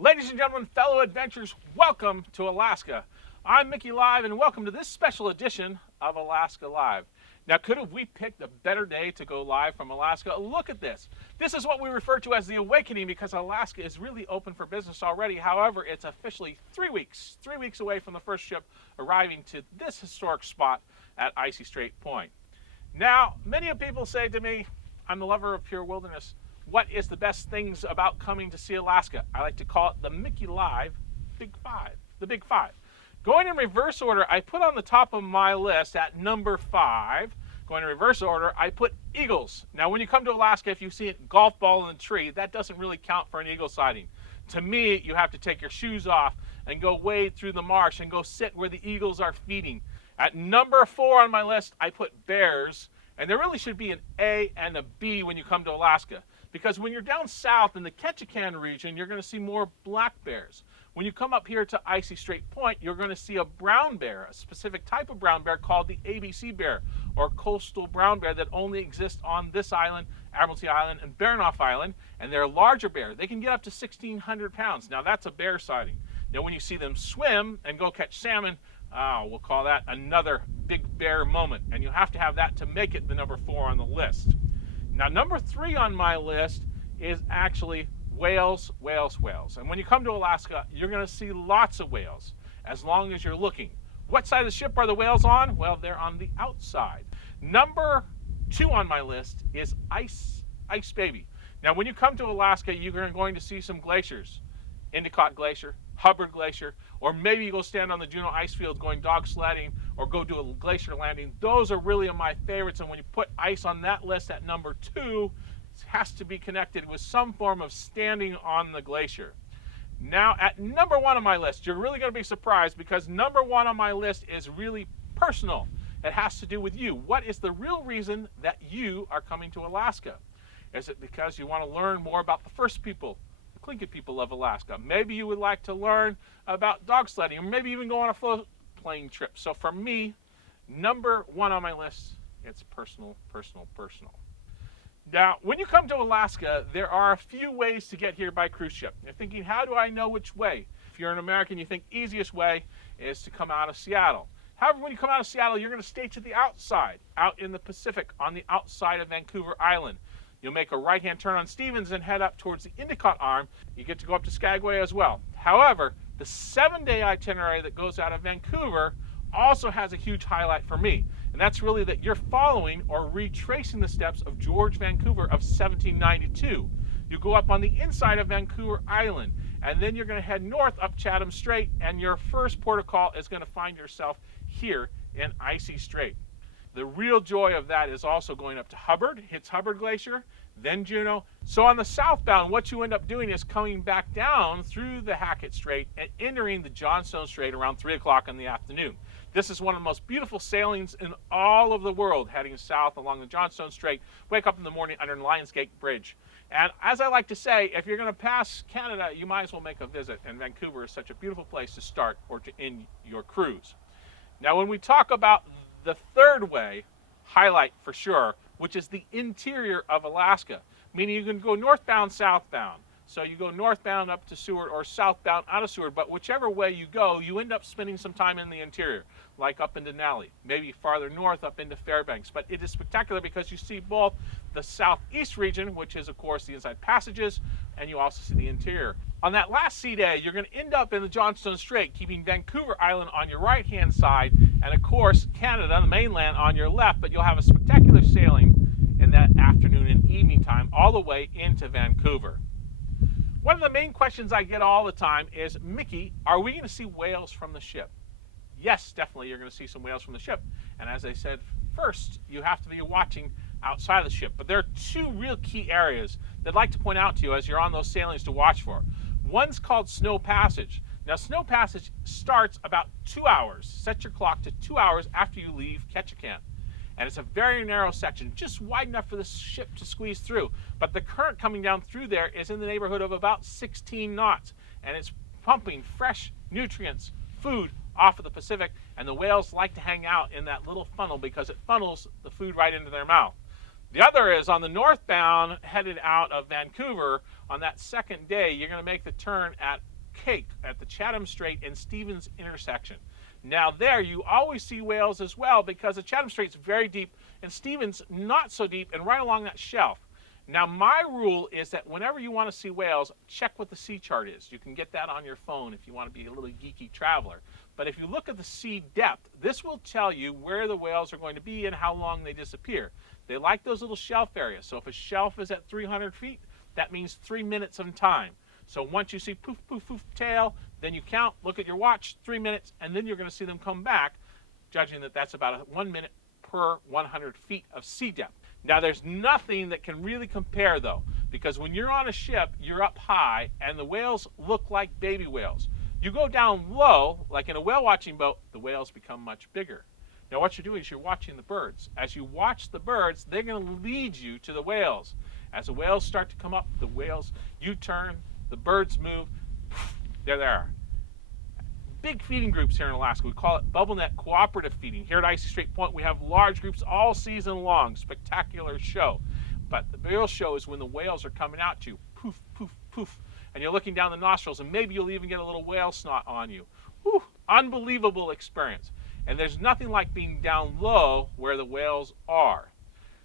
Ladies and gentlemen, fellow adventurers, welcome to Alaska. I'm Mickey Live, and welcome to this special edition of Alaska Live. Now, could have we picked a better day to go live from Alaska? Look at this. This is what we refer to as the awakening because Alaska is really open for business already. However, it's officially 3 weeks away from the first ship arriving to this historic spot at Icy Strait Point. Now, many people say to me, I'm the lover of pure wilderness. What is the best things about coming to see Alaska? I like to call it the Mickey Live Big Five, the Big Five. Going in reverse order, I put on the top of my list at number 5, going in reverse order, I put eagles. Now, when you come to Alaska, if you see a golf ball in a tree, that doesn't really count for an eagle sighting. To me, you have to take your shoes off and go wade through the marsh and go sit where the eagles are feeding. At number 4 on my list, I put bears, and there really should be an A and a B when you come to Alaska. Because when you're down south in the Ketchikan region, you're going to see more black bears. When you come up here to Icy Strait Point, you're going to see a brown bear, a specific type of brown bear called the ABC bear, or coastal brown bear that only exists on this island, Admiralty Island, and Baranof Island, and they're a larger bear. They can get up to 1,600 pounds. Now, that's a bear sighting. Now, when you see them swim and go catch salmon, we'll call that another big bear moment, and you have to have that to make it the number 4 on the list. Now, number 3 on my list is actually whales, whales, whales. And when you come to Alaska, you're going to see lots of whales, as long as you're looking. What side of the ship are the whales on? Well, they're on the outside. Number 2 on my list is ice baby. Now, when you come to Alaska, you're going to see some glaciers. Endicott Glacier, Hubbard Glacier, or maybe you go stand on the Juneau ice fields going dog sledding or go do a glacier landing. Those are really my favorites, and when you put ice on that list at number 2, it has to be connected with some form of standing on the glacier. Now, at number 1 on my list, you're really going to be surprised because number 1 on my list is really personal. It has to do with you. What is the real reason that you are coming to Alaska? Is it because you want to learn more about the first people, Tlingit people of Alaska? Maybe you would like to learn about dog sledding, or maybe even go on a float plane trip. So for me, number 1 on my list, it's personal, personal, personal. Now, when you come to Alaska, there are a few ways to get here by cruise ship. You're thinking, how do I know which way? If you're an American, you think easiest way is to come out of Seattle. However, when you come out of Seattle, you're going to stay to the outside, out in the Pacific, on the outside of Vancouver Island. You'll make a right-hand turn on Stevens and head up towards the Endicott Arm. You get to go up to Skagway as well. However, the 7-day itinerary that goes out of Vancouver also has a huge highlight for me. And that's really that you're following or retracing the steps of George Vancouver of 1792. You go up on the inside of Vancouver Island, and then you're going to head north up Chatham Strait, and your first port of call is going to find yourself here in Icy Strait. The real joy of that is also going up to Hubbard, hits Hubbard Glacier, then Juneau. So on the southbound, what you end up doing is coming back down through the Hackett Strait and entering the Johnstone Strait around 3 o'clock in the afternoon. This is one of the most beautiful sailings in all of the world, heading south along the Johnstone Strait. Wake up in the morning under Lionsgate Bridge. And as I like to say, if you're going to pass Canada, you might as well make a visit. And Vancouver is such a beautiful place to start or to end your cruise. Now, when we talk about the third way, highlight for sure, which is the interior of Alaska, meaning you can go northbound, southbound. So you go northbound up to Seward or southbound out of Seward, but whichever way you go, you end up spending some time in the interior, like up in Denali, maybe farther north up into Fairbanks. But it is spectacular because you see both the southeast region, which is, of course, the inside passages, and you also see the interior. On that last sea day, you're going to end up in the Johnstone Strait, keeping Vancouver Island on your right-hand side, and, of course, Canada, the mainland, on your left, but you'll have a spectacular sailing in that afternoon and evening time all the way into Vancouver. One of the main questions I get all the time is, Mickey, are we going to see whales from the ship? Yes, definitely you're going to see some whales from the ship. And as I said, first, you have to be watching outside of the ship. But there are 2 real key areas that I'd like to point out to you as you're on those sailings to watch for. One's called Snow Passage. Now, Snow Passage starts about 2 hours. Set your clock to 2 hours after you leave Ketchikan. And it's a very narrow section, just wide enough for the ship to squeeze through. But the current coming down through there is in the neighborhood of about 16 knots. And it's pumping fresh nutrients, food off of the Pacific. And the whales like to hang out in that little funnel because it funnels the food right into their mouth. The other is on the northbound, headed out of Vancouver. On that second day, you're going to make the turn at Cake at the Chatham Strait and Stevens intersection. Now there you always see whales as well because the Chatham Strait's very deep and Stevens not so deep and right along that shelf. Now my rule is that whenever you want to see whales, check what the sea chart is. You can get that on your phone if you want to be a little geeky traveler. But if you look at the sea depth, this will tell you where the whales are going to be and how long they disappear. They like those little shelf areas. So if a shelf is at 300 feet, that means 3 minutes of time. So once you see poof, poof, poof tail, then you count, look at your watch, 3 minutes, and then you're going to see them come back, judging that that's about 1 minute per 100 feet of sea depth. Now there's nothing that can really compare though, because when you're on a ship, you're up high, and the whales look like baby whales. You go down low, like in a whale watching boat, the whales become much bigger. Now what you're doing is you're watching the birds. As you watch the birds, they're going to lead you to the whales. As the whales start to come up, the whales U-turn, the birds move, there they are. Big feeding groups here in Alaska. We call it bubble net cooperative feeding. Here at Icy Strait Point, we have large groups all season long. Spectacular show. But the real show is when the whales are coming out to you. Poof, poof, poof. And you're looking down the nostrils, and maybe you'll even get a little whale snot on you. Whew, unbelievable experience. And there's nothing like being down low where the whales are.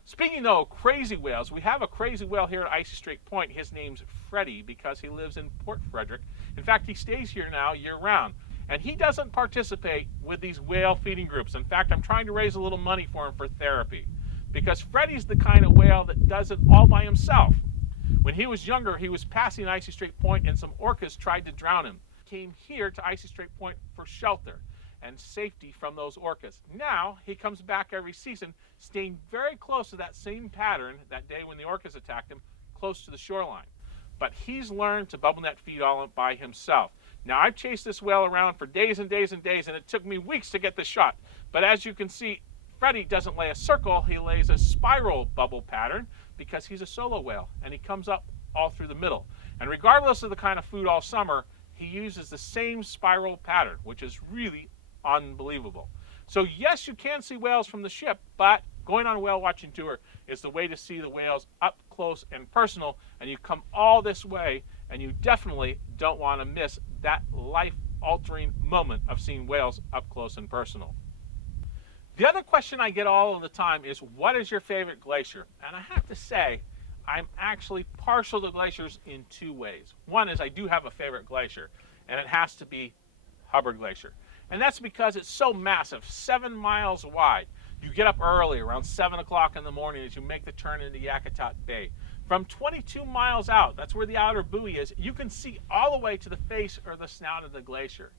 Speaking though of crazy whales, we have a crazy whale here at Icy Strait Point. His name's Freddie because he lives in Port Frederick. In fact, he stays here now year-round. And he doesn't participate with these whale feeding groups. In fact, I'm trying to raise a little money for him for therapy because Freddie's the kind of whale that does it all by himself. When he was younger, he was passing Icy Strait Point and some orcas tried to drown him. He came here to Icy Strait Point for shelter and safety from those orcas. Now, he comes back every season, staying very close to that same pattern that day when the orcas attacked him, close to the shoreline. But he's learned to bubble net feed all by himself. Now, I've chased this whale around for days and days and days, and it took me weeks to get the shot. But as you can see, Freddie doesn't lay a circle, he lays a spiral bubble pattern because he's a solo whale, and he comes up all through the middle. And regardless of the kind of food all summer, he uses the same spiral pattern, which is really unbelievable. So yes, you can see whales from the ship, but going on a whale watching tour is the way to see the whales up close and personal, and you come all this way, and you definitely don't want to miss that life-altering moment of seeing whales up close and personal. The other question I get all of the time is, what is your favorite glacier? And I have to say, I'm actually partial to glaciers in two ways. One is I do have a favorite glacier, and it has to be Hubbard Glacier. And that's because it's so massive, 7 miles wide. You get up early, around 7 o'clock in the morning as you make the turn into Yakutat Bay. From 22 miles out, that's where the outer buoy is, you can see all the way to the face or the snout of the glacier.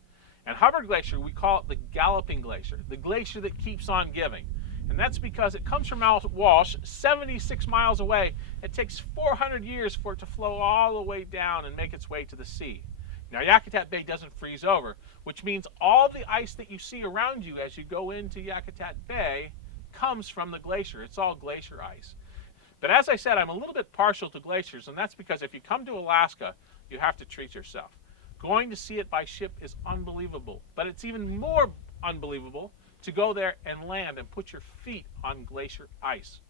And Hubbard Glacier, we call it the galloping glacier, the glacier that keeps on giving. And that's because it comes from Mount Walsh, 76 miles away. It takes 400 years for it to flow all the way down and make its way to the sea. Now, Yakutat Bay doesn't freeze over, which means all the ice that you see around you as you go into Yakutat Bay comes from the glacier. It's all glacier ice. But as I said, I'm a little bit partial to glaciers, and that's because if you come to Alaska, you have to treat yourself. Going to see it by ship is unbelievable, but it's even more unbelievable to go there and land and put your feet on glacier ice.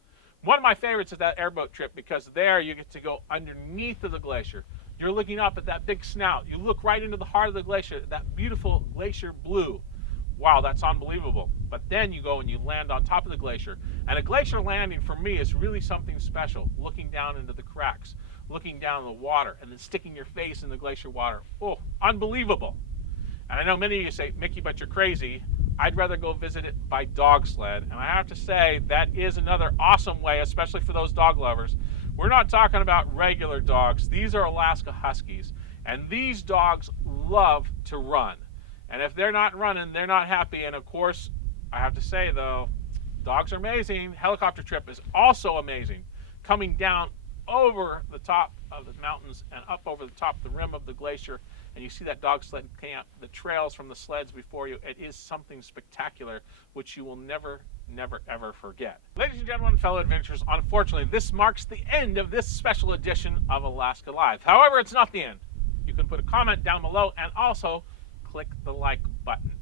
One of my favorites is that airboat trip because there you get to go underneath of the glacier. You're looking up at that big snout. You look right into the heart of the glacier, that beautiful glacier blue. Wow, that's unbelievable. But then you go and you land on top of the glacier. And a glacier landing for me is really something special. Looking down into the cracks, looking down in the water, and then sticking your face in the glacier water. Oh, unbelievable. And I know many of you say, Mickey, but you're crazy. I'd rather go visit it by dog sled. And I have to say, that is another awesome way, especially for those dog lovers. We're not talking about regular dogs. These are Alaska Huskies. And these dogs love to run. And if they're not running, they're not happy. And of course, I have to say though, dogs are amazing. Helicopter trip is also amazing. Coming down over the top of the mountains and up over the top of the rim of the glacier, and you see that dog sled camp, the trails from the sleds before you. It is something spectacular, which you will never, ever forget. Ladies and gentlemen, fellow adventurers, unfortunately, this marks the end of this special edition of Alaska Live. However, it's not the end. You can put a comment down below and also click the like button.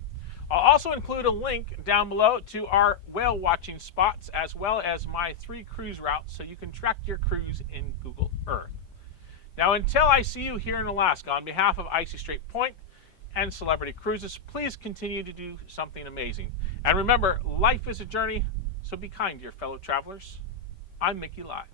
I'll also include a link down below to our whale watching spots as well as my 3 cruise routes so you can track your cruise in Google Earth. Now, until I see you here in Alaska, on behalf of Icy Strait Point and Celebrity Cruises, please continue to do something amazing. And remember, life is a journey, so be kind to your fellow travelers. I'm Mickey Live.